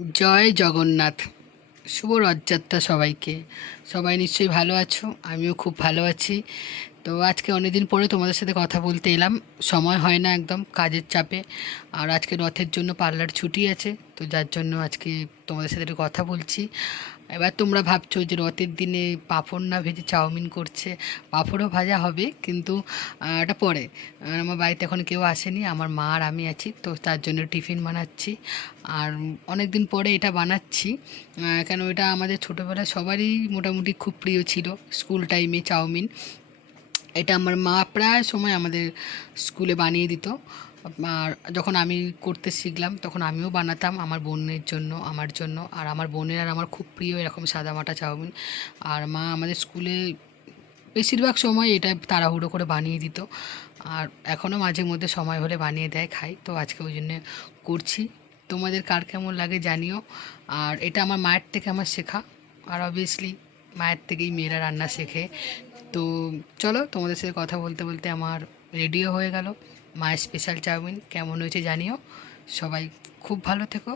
জয় জগন্নাথ। শুভ রথযাত্রা সবাইকে। সবাই নিশ্চয়ই ভালো আছো, আমিও খুব ভালো আছি। তো আজকে অনেকদিন পরে তোমাদের সাথে কথা বলতে এলাম। সময় হয় না একদম কাজের চাপে। আর আজকে রথের জন্য পার্লার ছুটি আছে, তো যার জন্য আজকে তোমাদের সাথে একটু কথা বলছি। এবার তোমরা ভাবছো যে রথের দিনে পাঁপড় না ভেজে চাউমিন করছে। পাঁপড়ও ভাজা হবে, কিন্তু এটা পরে। আমার বাড়িতে এখন কেউ আসেনি, আমার মা আর আমি আছি, তো তার জন্য টিফিন বানাচ্ছি। আর অনেক দিন পরে এটা বানাচ্ছি, কেন এটা আমাদের ছোটোবেলায় সবারই মোটামুটি খুব প্রিয় ছিল। স্কুল টাইমে চাউমিন, এটা আমার মা প্রায় সময় আমাদের স্কুলে বানিয়ে দিত। আর যখন আমি করতে শিখলাম তখন আমিও বানাতাম আমার বোনের জন্য, আমার জন্য। আর আমার বোনের আর আমার খুব প্রিয় এরকম সাদামাটা চাউমিন। আর মা আমাদের স্কুলে বেশিরভাগ সময় এটা তাড়াহুড়ো করে বানিয়ে দিত। আর এখনও মাঝে মধ্যে সময় হলে বানিয়ে দেয়, খাই। তো আজকে ওই জন্যে করছি। তোমাদের কার কেমন লাগে জানিও। আর এটা আমার মায়ের থেকে আমার শেখা। আর অবভিয়াসলি মায়ের থেকেই মেয়েরা রান্না শেখে। তো চলো, তোমাদের সাথে কথা বলতে বলতে আমার রেডিও হয়ে গেল। মায়ের স্পেশাল চাউমিন কেমন হয়েছে জানিও। সবাই খুব ভালো থেকো,